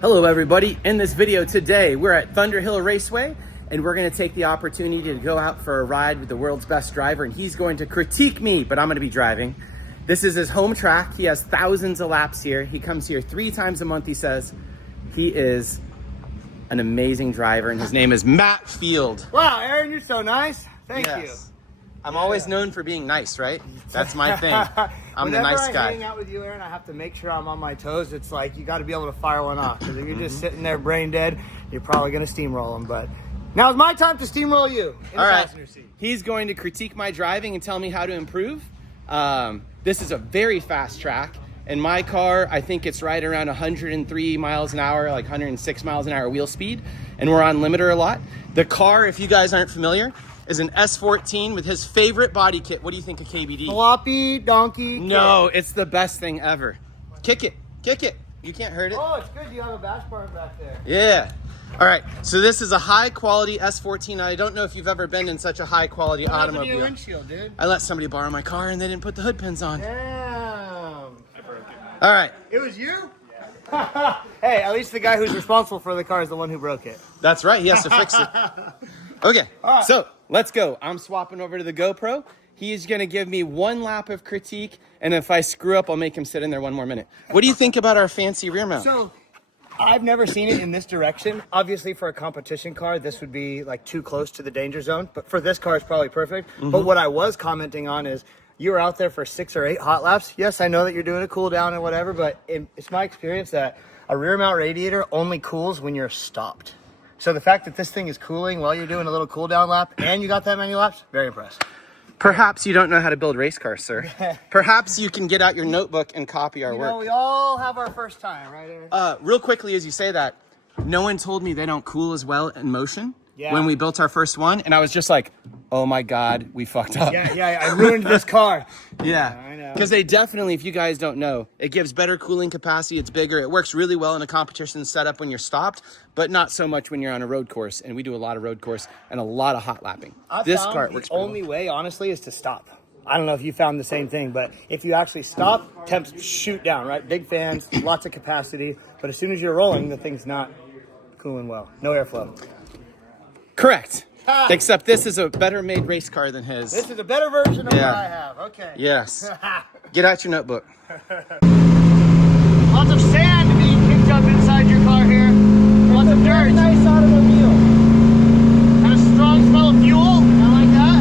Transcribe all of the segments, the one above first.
Hello everybody, in this video today we're at Thunderhill Raceway and we're going to take the opportunity to go out for a ride with the world's best driver, and he's going to critique me, but I'm going to be driving. This is his home track. He has thousands of laps here. He comes here 3 times a month, he says. He is an amazing driver and his name is Matt Field. Wow, Aaron, you're so nice. Thank you. I'm always known for being nice, right? That's my thing. I'm the nice guy. Whenever I hang out with you, Aaron, I have to make sure I'm on my toes. It's like you got to be able to fire one off. Because if you're just sitting there brain dead, you're probably going to steamroll them. But now's my time to steamroll you in the passenger seat. He's going to critique my driving and tell me how to improve. This is a very fast track. In my car, I think it's right around 103 miles an hour, like 106 miles an hour wheel speed. And we're on limiter a lot. The car, if you guys aren't familiar, is an S14 with his favorite body kit. What do you think of KBD? Floppy donkey. No, it's the best thing ever. Kick it, kick it. You can't hurt it. Oh, it's good. You have a bash bar back there. Yeah. All right, so this is a high quality S14. I don't know if you've ever been in such a high quality automobile. Your windshield, dude. I let somebody borrow my car and they didn't put the hood pins on. Damn. All right. It was you? Hey, at least the guy who's responsible for the car is the one who broke it. That's right. He has to fix it. Okay, so let's go. I'm swapping over to the GoPro. He's going to give me 1 lap of critique, and if I screw up, I'll make him sit in there 1 more minute. What do you think about our fancy rear mount? So, I've never seen it in this direction. Obviously, for a competition car, this would be like too close to the danger zone. But for this car, it's probably perfect. But what I was commenting on is, you were out there for 6 or 8 hot laps. Yes, I know that you're doing a cool down and whatever, but it's my experience that a rear mount radiator only cools when you're stopped. So the fact that this thing is cooling while you're doing a little cool down lap and you got that many laps, very impressed. Perhaps you don't know how to build race cars, sir. Perhaps you can get out your notebook and copy our work. We all have our first time, right, Aaron? Real quickly, as you say that, no one told me they don't cool as well in motion. Yeah. When we built our first one, and I was just like, oh my God, we fucked up. Yeah, I ruined this car. Yeah, I know. because they definitely, if you guys don't know, it gives better cooling capacity, it's bigger, it works really well in a competition setup when you're stopped, but not so much when you're on a road course, and we do a lot of road course and a lot of hot lapping. This car works the only way, honestly, is to stop. I don't know if you found the same thing, but if you actually stop, temps shoot down, right? Big fans, lots of capacity, but as soon as you're rolling, the thing's not cooling well. No airflow. Correct. Except this is a better made race car than his. This is a better version of what I have. Okay. Yes. Get out your notebook. Lots of sand being kicked up inside your car here. Lots of dirt. Nice automobile. And a strong smell of fuel. I like that.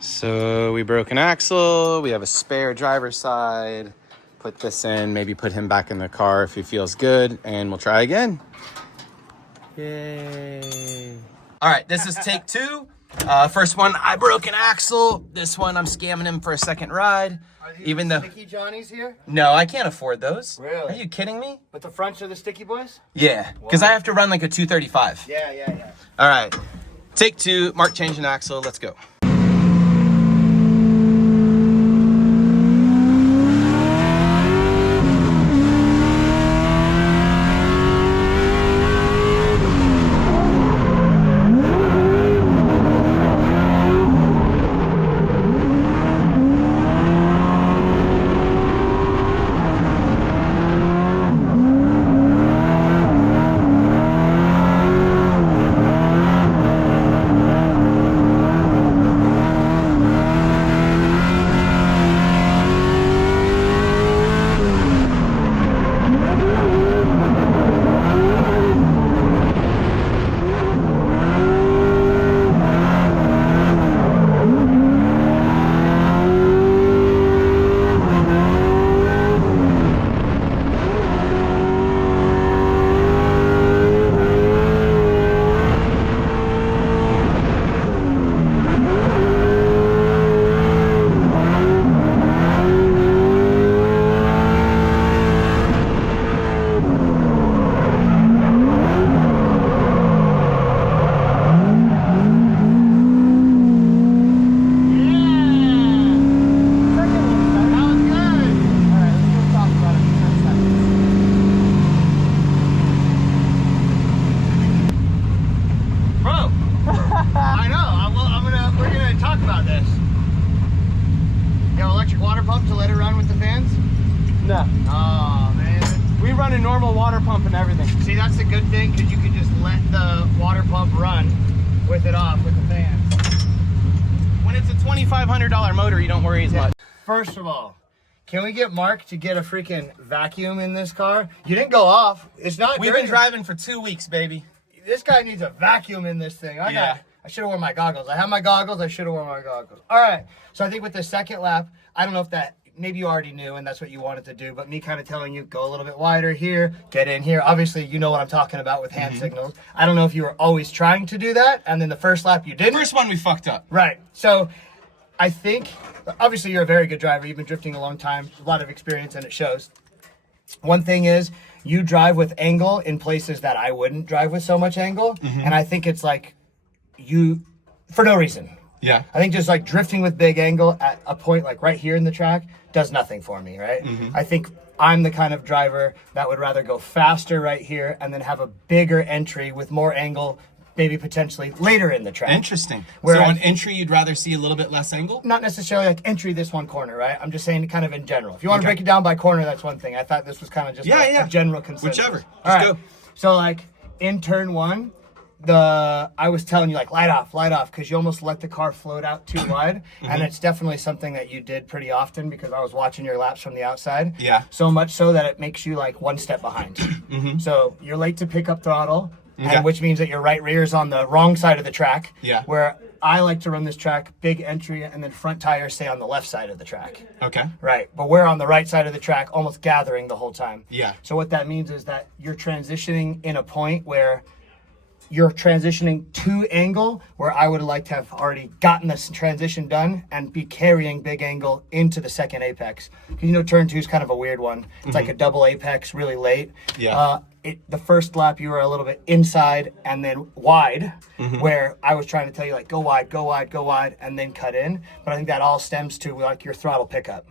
So we broke an axle, we have a spare driver's side, put this in, maybe put him back in the car if he feels good, and we'll try again. Yay. All right, this is take 2. First one, I broke an axle. This one, I'm scamming him for a second ride. Are these even though sticky Johnnies here? No, I can't afford those. Really? Are you kidding me? But the fronts are the sticky boys? Yeah, because I have to run like a 235. Yeah. All right, take 2, Mark change an axle, let's go. No. Oh, man. We run a normal water pump and everything. See, that's a good thing because you can just let the water pump run with it off with the fans. When it's a $2,500 motor, you don't worry as much. First of all, can we get Mark to get a freaking vacuum in this car? You didn't go off. It's not. We've been driving for 2 weeks, baby. This guy needs a vacuum in this thing. I should have worn my goggles. I have my goggles. I should have worn my goggles. All right. So I think with the second lap, I don't know if that, maybe you already knew and that's what you wanted to do, but me kind of telling you, go a little bit wider here, get in here. Obviously, you know what I'm talking about with hand signals. I don't know if you were always trying to do that, and then the first lap you didn't. First one we fucked up. Right. So I think, obviously you're a very good driver. You've been drifting a long time, a lot of experience, and it shows. One thing is, you drive with angle in places that I wouldn't drive with so much angle. And I think it's like for no reason. Yeah. I think just like drifting with big angle at a point like right here in the track does nothing for me, right? I think I'm the kind of driver that would rather go faster right here and then have a bigger entry with more angle, maybe potentially later in the track. Interesting. Where so on entry, you'd rather see a little bit less angle? Not necessarily like entry this one corner, right? I'm just saying kind of in general. If you want to break it down by corner, that's one thing. I thought this was kind of just a general consensus. Whichever. All Let's right. go. So like in turn one, I was telling you like light off, because you almost let the car float out too wide. And it's definitely something that you did pretty often because I was watching your laps from the outside. Yeah. So much so that it makes you like one step behind. So you're late to pick up throttle. And which means that your right rear is on the wrong side of the track. Yeah. Where I like to run this track, big entry, and then front tires stay on the left side of the track. Okay. Right. But we're on the right side of the track, almost gathering the whole time. Yeah. So what that means is that you're transitioning in a point where you're transitioning to angle, where I would like to have already gotten this transition done and be carrying big angle into the second apex. Because you know, turn two is kind of a weird one. It's like a double apex really late. Yeah. The first lap you were a little bit inside and then wide, where I was trying to tell you like go wide, go wide, go wide, and then cut in. But I think that all stems to like your throttle pickup.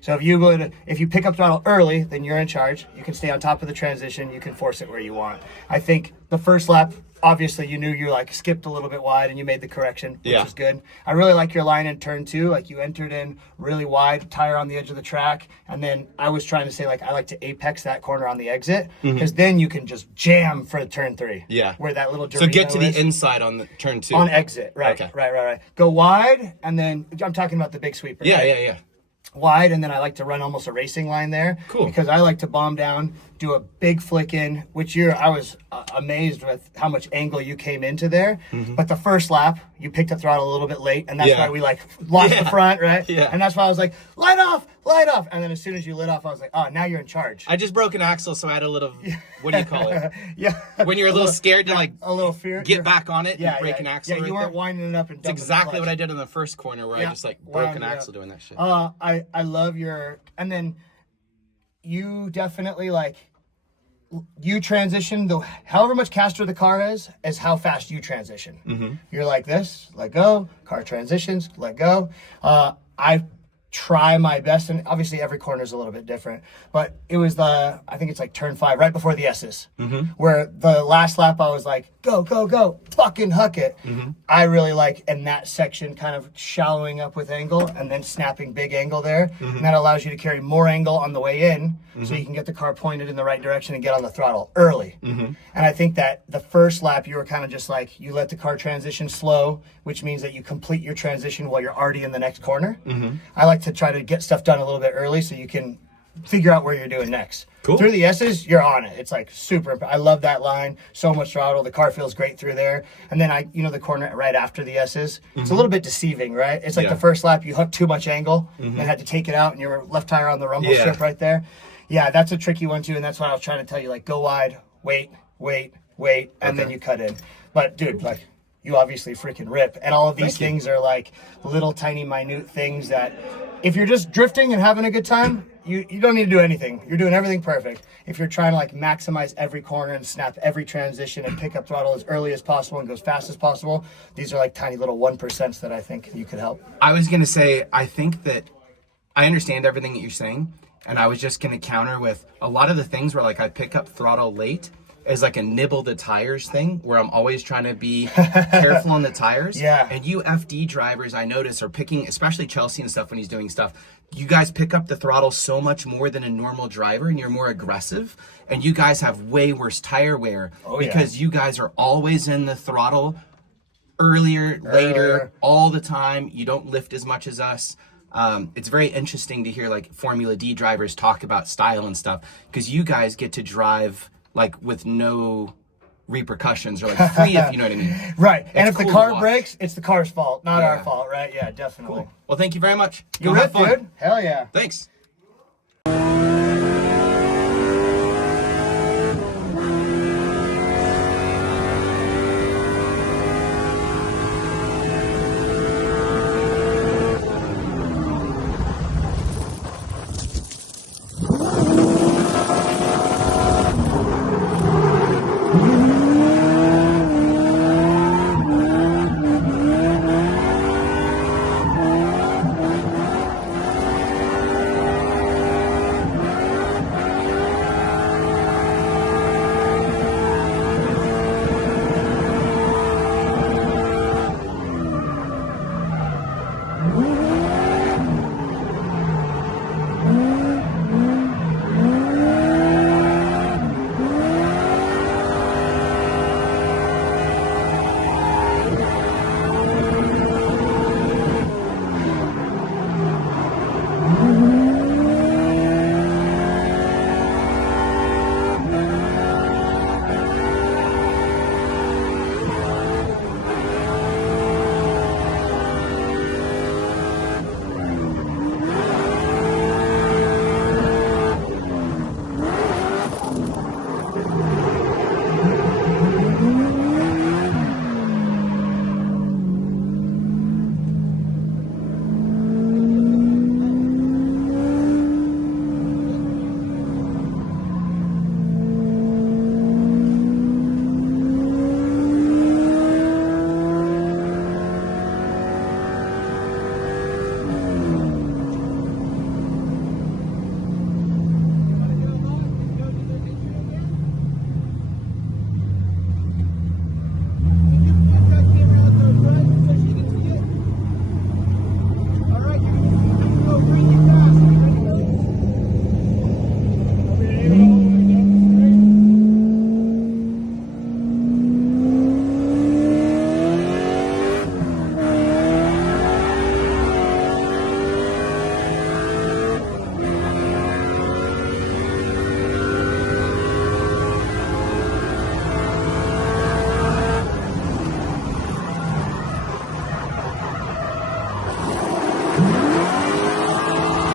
So if you pick up throttle early, then you're in charge. You can stay on top of the transition. You can force it where you want. I think the first lap, obviously you knew you like skipped a little bit wide and you made the correction, which is good. I really like your line in turn two. Like you entered in really wide, tire on the edge of the track. And then I was trying to say like, I like to apex that corner on the exit because then you can just jam for turn three. Yeah. Where that little So get to the is. inside on the turn two. On exit. Right. Okay. Right. Go wide. And then I'm talking about the big sweeper. Yeah, right? yeah. Wide, and then I like to run almost a racing line there. Cool. Because I like to bomb down, do a big flick in, which I was amazed with how much angle you came into there. But the first lap, you picked up throttle a little bit late, and that's why we like lost the front, right? Yeah. And that's why I was like, light off. And then as soon as you lit off, I was like, oh, now you're in charge. I just broke an axle, so I had a little, what do you call it? Yeah. When you're a little scared to like a little fear. get back on it and break an axle. Yeah, you right weren't there. winding it up and It's exactly what I did in the first corner where I just like broke an axle doing that shit. I love and then you definitely like, you transition however much caster the car is how fast you transition. You're like this, let go, car transitions, let go. I try my best, and obviously every corner is a little bit different, but it was I think it's like turn 5 right before the S's, where the last lap I was like go fucking huck it. I really like in that section kind of shallowing up with angle and then snapping big angle there, and that allows you to carry more angle on the way in, so you can get the car pointed in the right direction and get on the throttle early. And I think that the first lap you were kind of just like, you let the car transition slow, which means that you complete your transition while you're already in the next corner. I like to try to get stuff done a little bit early so you can figure out where you're doing next. Cool. Through the S's, you're on it. It's like super. I love that line. So much throttle. The car feels great through there. And then the corner right after the S's, it's a little bit deceiving, right? It's like the first lap you hooked too much angle and had to take it out, and your left tire on the rumble strip right there. Yeah, that's a tricky one too, and that's what I was trying to tell you. Like, go wide, wait, and then you cut in. But dude, like, you obviously freaking rip. And all of these things are like little tiny minute things that if you're just drifting and having a good time, you don't need to do anything. You're doing everything perfect. If you're trying to like maximize every corner and snap every transition and pick up throttle as early as possible and go as fast as possible, these are like tiny little 1% that I think you could help. I was going to say, I think that I understand everything that you're saying, and I was just going to counter with a lot of the things where like I pick up throttle late is like a nibble the tires thing, where I'm always trying to be careful on the tires. Yeah. And you FD drivers, I notice, are picking, especially Chelsea and stuff when he's doing stuff, you guys pick up the throttle so much more than a normal driver, and you're more aggressive, and you guys have way worse tire wear because you guys are always in the throttle earlier, later, all the time. You don't lift as much as us. It's very interesting to hear like Formula D drivers talk about style and stuff, because you guys get to drive like with no repercussions, or like free, if you know what I mean. Right. And It's if the cool car to breaks, it's the car's fault, not our fault, right? Yeah, definitely. Cool. Well, thank you very much. You're Go have right, fun. dude. Hell yeah. Thanks.